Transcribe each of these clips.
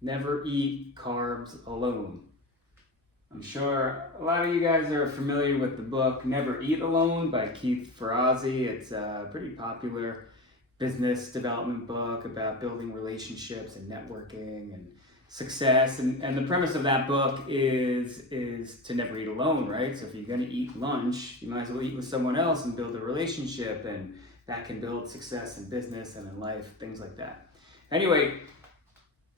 Never eat carbs alone. I'm sure a lot of you guys are familiar with the book Never Eat Alone by Keith Ferrazzi. It's a pretty popular business development book about building relationships and networking and success. And the premise of that book is to never eat alone, right? So if you're going to eat lunch, you might as well eat with someone else and build a relationship, and that can build success in business and in life, things like that. Anyway,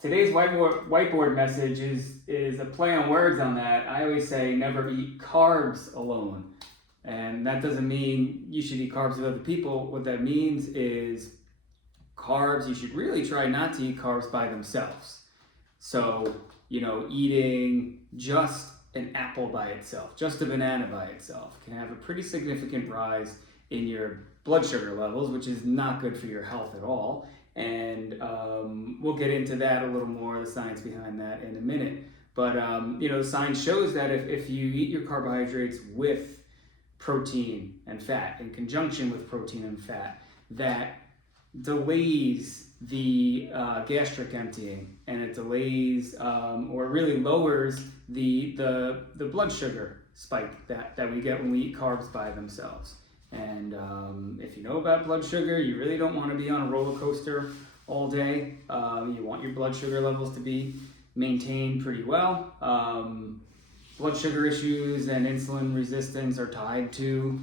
today's whiteboard message is a play on words on that. I always say never eat carbs alone. And that doesn't mean you should eat carbs with other people. What that means is carbs, you should really try not to eat carbs by themselves. So, eating just an apple by itself, just a banana by itself, can have a pretty significant rise in your blood sugar levels, which is not good for your health at all. And we'll get into that a little more, the science behind that in a minute. But, the science shows that if you eat your carbohydrates with protein and fat, in conjunction with protein and fat, that delays the gastric emptying, and it delays or really lowers the blood sugar spike that we get when we eat carbs by themselves. And if you know about blood sugar, you really don't want to be on a roller coaster all day. You want your blood sugar levels to be maintained pretty well. Blood sugar issues and insulin resistance are tied to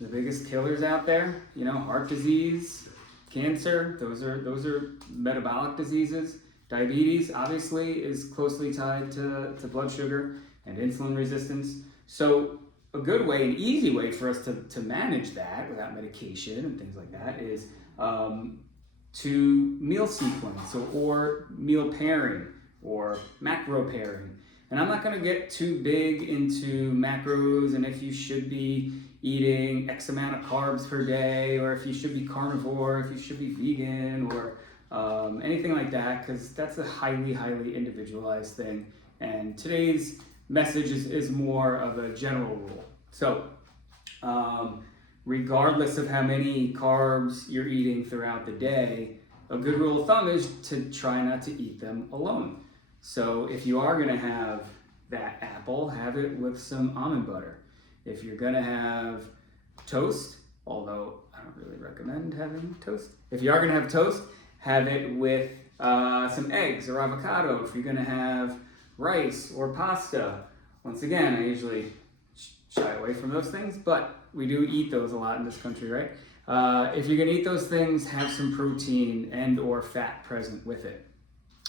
the biggest killers out there. Heart disease, cancer, those are metabolic diseases. Diabetes obviously is closely tied to blood sugar and insulin resistance. So a good way, an easy way for us to manage that without medication and things like that is to meal sequence or meal pairing or macro pairing. And I'm not going to get too big into macros and if you should be eating X amount of carbs per day, or if you should be carnivore, if you should be vegan, or anything like that, because that's a highly, highly individualized thing. And today's message is more of a general rule. So regardless of how many carbs you're eating throughout the day, a good rule of thumb is to try not to eat them alone. So if you are going to have that apple, have it with some almond butter. If you're going to have toast, although I don't really recommend having toast. If you are going to have toast, have it with some eggs or avocado. If you're going to have rice or pasta, once again, I usually shy away from those things, but we do eat those a lot in this country, right? If you're going to eat those things, have some protein and or fat present with it.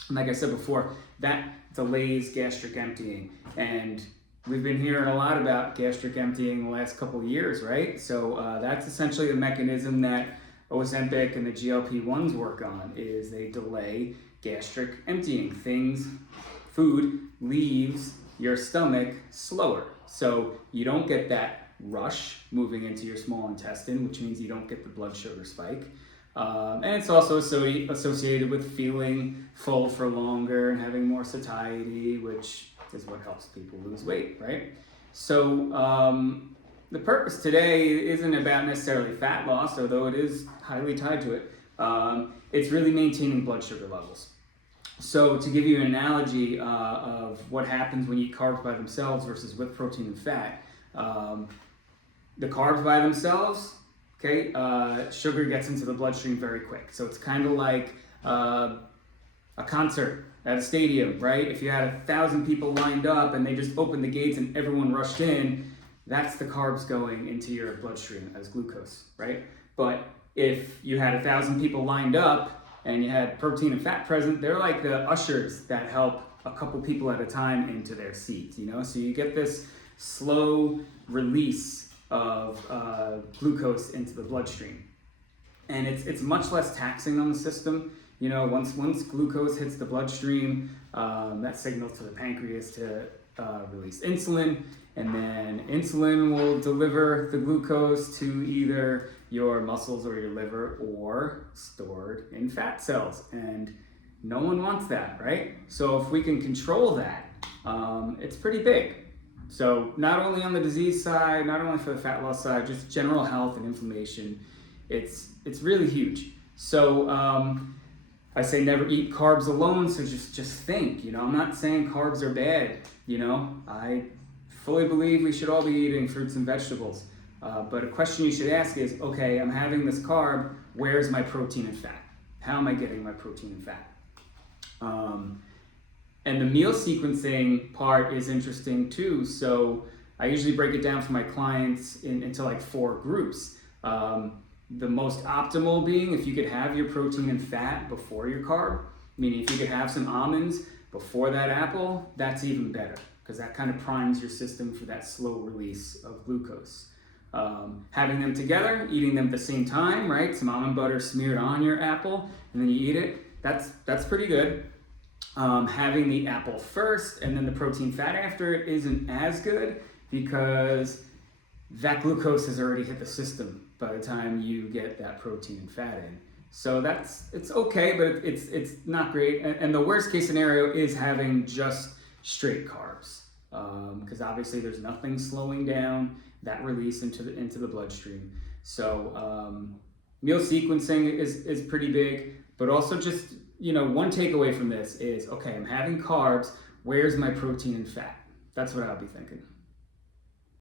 And like I said before, that delays gastric emptying. And we've been hearing a lot about gastric emptying the last couple of years, right? So that's essentially the mechanism that Ozempic and the GLP-1s work on, is they delay gastric emptying. Food leaves your stomach slower. So you don't get that rush moving into your small intestine, which means you don't get the blood sugar spike. And it's also associated with feeling full for longer and having more satiety, which is what helps people lose weight, right? So the purpose today isn't about necessarily fat loss, although it is highly tied to it. It's really maintaining blood sugar levels. So to give you an analogy of what happens when you eat carbs by themselves versus with protein and fat, the carbs by themselves, sugar gets into the bloodstream very quick. So it's kind of like a concert at a stadium, right? If you had 1,000 people lined up and they just opened the gates and everyone rushed in, that's the carbs going into your bloodstream as glucose, right? But if you had 1,000 people lined up and you had protein and fat present, they're like the ushers that help a couple people at a time into their seats, So you get this slow release of glucose into the bloodstream. And it's much less taxing on the system. Once glucose hits the bloodstream, that signals to the pancreas to release insulin, and then insulin will deliver the glucose to either your muscles or your liver or stored in fat cells. And no one wants that, right? So if we can control that, it's pretty big. So not only on the disease side, not only for the fat loss side, just general health and inflammation, it's really huge. So I say never eat carbs alone, so just think, I'm not saying carbs are bad, I fully believe we should all be eating fruits and vegetables. But a question you should ask is, okay, I'm having this carb, where's my protein and fat? How am I getting my protein and fat? And the meal sequencing part is interesting too. So I usually break it down for my clients into like 4 groups. The most optimal being if you could have your protein and fat before your carb, meaning if you could have some almonds before that apple, that's even better because that kind of primes your system for that slow release of glucose. Having them together, eating them at the same time, right? Some almond butter smeared on your apple and then you eat it, that's pretty good. Having the apple first and then the protein fat after it isn't as good because that glucose has already hit the system by the time you get that protein and fat in. So it's okay, but it's not great. And the worst case scenario is having just straight carbs, because obviously there's nothing slowing down that release into the bloodstream. So meal sequencing is pretty big, but also just one takeaway from this is, okay, I'm having carbs. Where's my protein and fat? That's what I'll be thinking.